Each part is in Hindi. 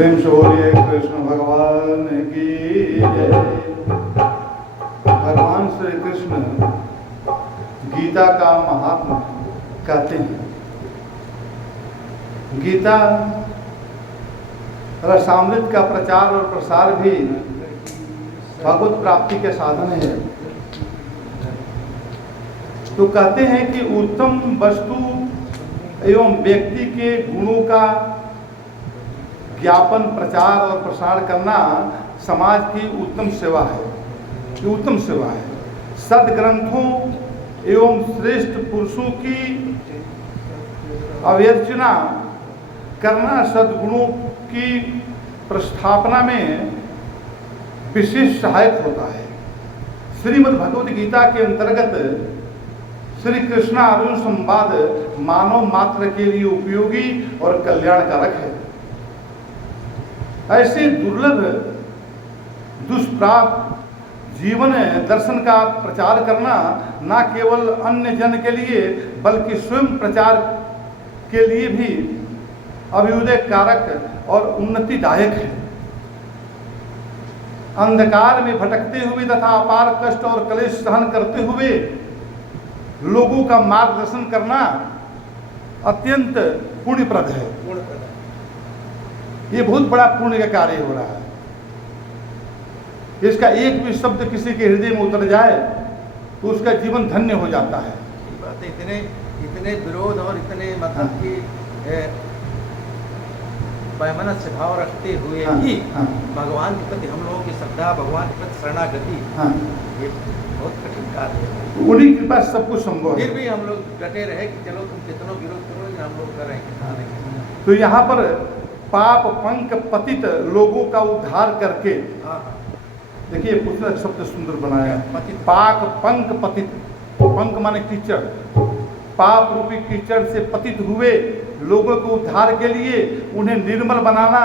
शौर्य कृष्ण भगवान की जय। भगवान श्री कृष्ण गीता का महात्मा कहते हैं। गीता रसामृत का प्रचार और प्रसार भी भगवत प्राप्ति के साधन है। तो कहते हैं कि उत्तम वस्तु एवं व्यक्ति के गुणों का ज्ञापन, प्रचार और प्रसार करना समाज की उत्तम सेवा है। ये उत्तम सेवा है। सद्ग्रंथों एवं श्रेष्ठ पुरुषों की अवहेलना करना सद्गुणों की प्रस्थापना में विशेष सहायक होता है। श्रीमद् भगवद गीता के अंतर्गत श्री कृष्ण अर्जुन संवाद मानव मात्र के लिए उपयोगी और कल्याणकारक है। ऐसे दुर्लभ दुष्प्राप्त जीवन दर्शन का प्रचार करना न केवल अन्य जन के लिए बल्कि स्वयं प्रचार के लिए भी अभ्युदय कारक और उन्नतिदायक है। अंधकार में भटकते हुए तथा अपार कष्ट और क्लेश सहन करते हुए लोगों का मार्गदर्शन करना अत्यंत पुण्यप्रद है। ये बहुत बड़ा पुण्य का कार्य हो रहा है। इसका एक भी शब्द किसी के हृदय में उतर जाए तो उसका जीवन धन्य हो जाता है। इतने विरोध और इतने मतलब की वैमनस्य भाव रखते हुए ही भगवान के प्रति हम लोगों की श्रद्धा, भगवान के प्रति शरणागति, ये बहुत कठिन कार्य है। उन्हीं के पास सब कुछ संभव है। फिर भी हम लोग डटे रहे कि चलो तुम कितनों विरोध करो, लेकिन हम लोग करेंगे। तो यहाँ पर पाप पंक पतित लोगों का उद्धार करके, देखिए पूरा शब्द सुंदर बनाया। पाक पंक पतित, पंक माने कीचड़, पाप रूपी कीचड़ से पतित हुए लोगों को उद्धार के लिए उन्हें निर्मल बनाना,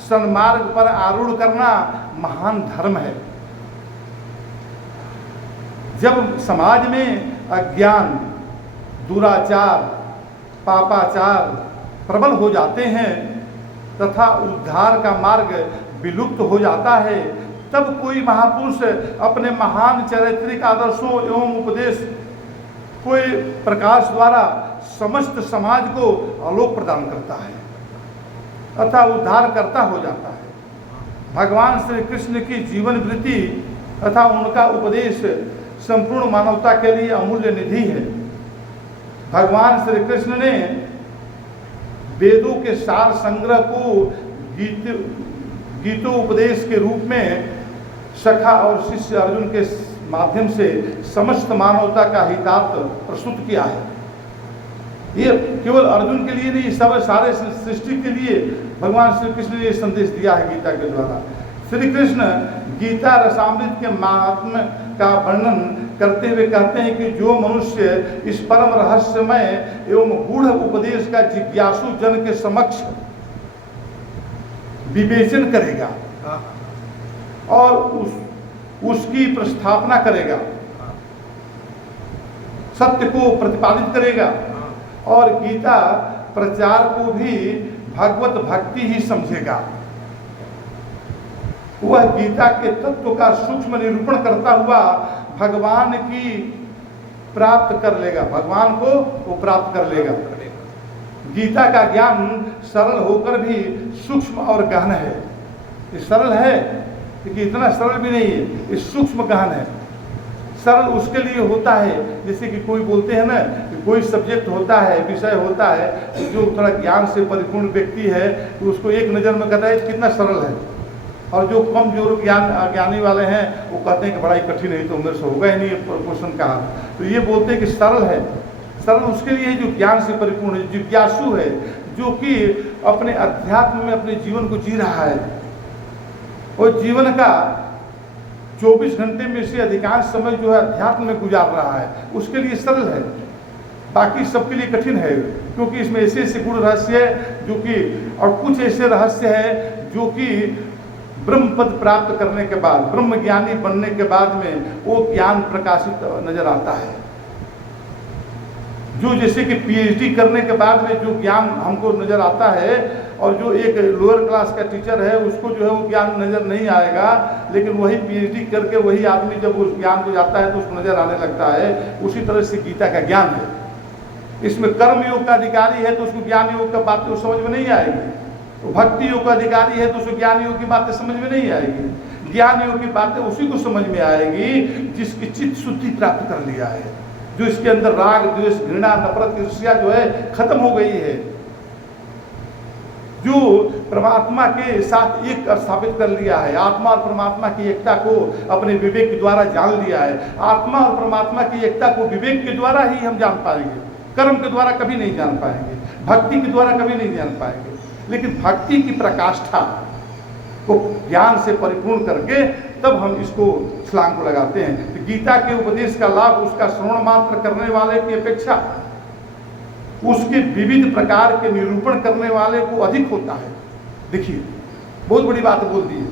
सन्मार्ग पर आरूढ़ करना महान धर्म है। जब समाज में अज्ञान, दुराचार, पापाचार प्रबल हो जाते हैं तथा उद्धार का मार्ग विलुप्त हो जाता है, तब कोई महापुरुष अपने महान चारित्रिक आदर्शों एवं उपदेश कोई प्रकाश द्वारा समस्त समाज को आलोक प्रदान करता है तथा उद्धार करता हो जाता है। भगवान श्री कृष्ण की जीवन वृत्ति तथा उनका उपदेश संपूर्ण मानवता के लिए अमूल्य निधि है। भगवान श्री कृष्ण ने वेदों के सार संग्रह को गीतोपदेश के रूप में सखा और शिष्य अर्जुन के माध्यम से समस्त मानवता का हितार्थ प्रस्तुत किया है। ये केवल अर्जुन के लिए नहीं, सब सारे सृष्टि के लिए भगवान श्री कृष्ण ने ये संदेश दिया है गीता के द्वारा। श्री कृष्ण गीता रसामृत के महात्म्य का वर्णन करते हुए कहते हैं कि जो मनुष्य इस परम रहस्यमय एवं गूढ़ उपदेश का जिज्ञासु जन के समक्ष विवेचन करेगा और उसकी प्रस्थापना करेगा, सत्य को प्रतिपादित करेगा और गीता प्रचार को भी भगवत भक्ति ही समझेगा, वह गीता के तत्व का सूक्ष्म निरूपण करता हुआ भगवान की प्राप्त कर लेगा, भगवान को वो प्राप्त कर लेगा। गीता का ज्ञान सरल होकर भी सूक्ष्म और गहन है। ये सरल है क्योंकि इतना सरल भी नहीं है, ये सूक्ष्म गहन है। सरल उसके लिए होता है जैसे कि कोई बोलते हैं ना कि कोई सब्जेक्ट होता है, विषय होता है, जो थोड़ा ज्ञान से परिपूर्ण व्यक्ति है तो उसको एक नज़र में कहता है कितना सरल है, और जो कम जो ज्ञानी वाले हैं वो कहते हैं कि बड़ा ही कठिन है, तो मेरे से होगा ही नहीं क्वेश्चन कहा। तो ये बोलते हैं कि सरल है। सरल उसके लिए जो ज्ञान से परिपूर्ण है, जिज्ञासु है, जो कि अपने अध्यात्म में अपने जीवन को जी रहा है और जीवन का 24 घंटे में से अधिकांश समय जो है अध्यात्म में गुजार रहा है, उसके लिए सरल है। बाकी सबके लिए कठिन है क्योंकि इसमें ऐसे ऐसे गुण रहस्य है जो कि, और कुछ ऐसे रहस्य है जो कि ब्रह्म पद प्राप्त करने के बाद, ब्रह्म ज्ञानी बनने के बाद में वो ज्ञान प्रकाशित नजर आता है। जो जैसे कि पीएचडी करने के बाद में जो ज्ञान हमको नजर आता है और जो एक लोअर क्लास का टीचर है उसको जो है वो ज्ञान नज़र नहीं आएगा, लेकिन वही पीएचडी करके वही आदमी जब उस ज्ञान को जाता है तो उसको नज़र आने लगता है। उसी तरह से गीता का ज्ञान है। इसमें कर्म योग का अधिकारी है तो उसको ज्ञान योग का बातें उस समझ में नहीं आएगी, तो भक्ति योग का अधिकारी है तो उसको ज्ञान योग की बातें समझ में नहीं आएगी। ज्ञान योग की बातें उसी को समझ में आएगी जिसकी चित्त शुद्धि प्राप्त कर लिया है, जो इसके अंदर राग द्वेष घृणा नफरत ईर्ष्या जो है खत्म हो गई है, जो परमात्मा के साथ एक स्थापित कर लिया है, आत्मा और परमात्मा की एकता को अपने विवेक के द्वारा जान लिया है। आत्मा और परमात्मा की एकता को विवेक के द्वारा ही हम जान पाएंगे, कर्म के द्वारा कभी नहीं जान पाएंगे, भक्ति के द्वारा कभी नहीं जान पाएंगे। लेकिन भक्ति की प्रकाष्ठा को ज्ञान से परिपूर्ण करके तब हम इसको छलांग को लगाते हैं। तो गीता के उपदेश का लाभ उसका श्रवण मात्र करने वाले की अपेक्षा उसके विविध प्रकार के निरूपण करने वाले को अधिक होता है। देखिए बहुत बड़ी बात बोल दी है।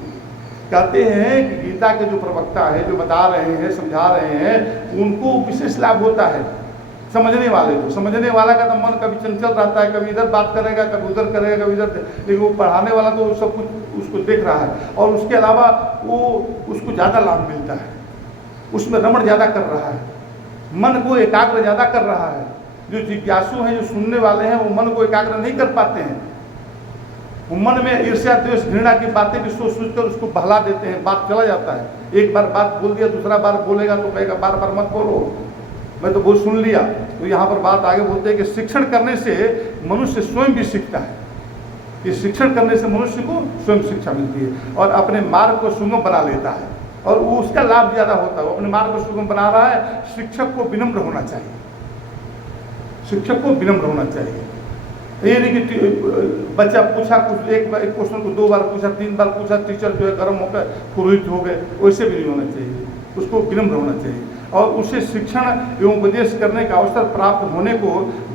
कहते हैं कि गीता के जो प्रवक्ता है, जो बता रहे हैं, समझा रहे हैं, उनको विशेष लाभ होता है। समझने वाले को, समझने वाला का तो मन कभी चंचल रहता है, कभी इधर बात करेगा, कभी उधर करेगा, कभी इधर, लेकिन वो पढ़ाने वाला तो सब कुछ उसको देख रहा है और उसके अलावा वो उसको ज़्यादा लाभ मिलता है, उसमें रमण ज़्यादा कर रहा है, मन को एकाग्र ज़्यादा कर रहा है। जो जिज्ञासु हैं, जो सुनने वाले हैं, वो मन को एकाग्र नहीं कर पाते हैं। वो मन में ईर्ष्या द्वेष घृणा की बातें भी सोच सोच कर उसको बहला देते हैं, बात चला जाता है। एक बार बात बोल दिया, दूसरा बार बोलेगा तो कहेगा बार बार मत बोलो, मैं तो बहुत सुन लिया। तो यहाँ पर बात आगे बोलते हैं कि शिक्षण करने से मनुष्य स्वयं भी सीखता है। इस शिक्षण करने से मनुष्य को स्वयं शिक्षा मिलती है और अपने मार्ग को सुगम बना लेता है और वो उसका लाभ ज़्यादा होता है। वो अपने मार्ग को सुगम बना रहा है। शिक्षक को विनम्र होना चाहिए, शिक्षक को विनम्र होना चाहिए। ये नहीं कि बच्चा पूछा कुछ, एक क्वेश्चन को 2 बार पूछा, 3 बार पूछा, टीचर जो है गर्म होकर क्रोधित हो गए, वैसे भी नहीं होना चाहिए। उसको विनम्र होना चाहिए और उसे शिक्षण एवं उपदेश करने का अवसर प्राप्त होने को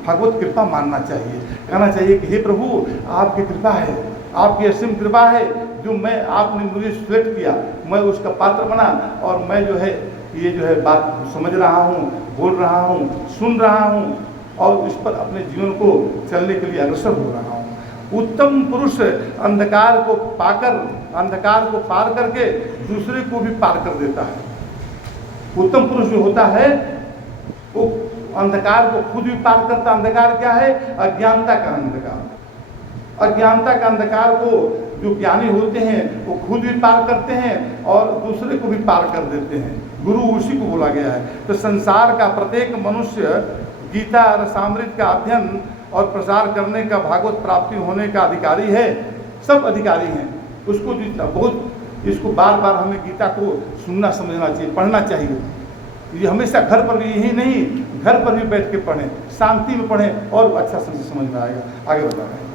भगवत कृपा मानना चाहिए। कहना चाहिए कि हे प्रभु, आपकी कृपा है, आपकी असीम कृपा है, जो मैं आपने मुझे सिलेक्ट किया, मैं उसका पात्र बना और मैं जो है ये जो है बात समझ रहा हूँ, बोल रहा हूँ, सुन रहा हूँ और इस पर अपने जीवन को चलने के लिए अग्रसर हो रहा हूँ। उत्तम पुरुष अंधकार को पाकर, अंधकार को पार करके दूसरे को भी पार कर देता है। उत्तम पुरुष जो होता है वो अंधकार को खुद भी पार करता। अंधकार क्या है? अज्ञानता का अंधकार। अज्ञानता का अंधकार को जो ज्ञानी होते हैं वो खुद भी पार करते हैं और दूसरे को भी पार कर देते हैं। गुरु उसी को बोला गया है। तो संसार का प्रत्येक मनुष्य गीता रसामृत का अध्ययन और प्रसार करने का भागवत प्राप्ति होने का अधिकारी है। सब अधिकारी हैं। उसको जितना बहुत इसको बार बार हमें गीता को सुनना समझना चाहिए, पढ़ना चाहिए। ये हमेशा घर पर भी यही नहीं, घर पर भी बैठ के पढ़ें, शांति में पढ़ें और अच्छा समझ में आएगा। आगे बता रहे हैं।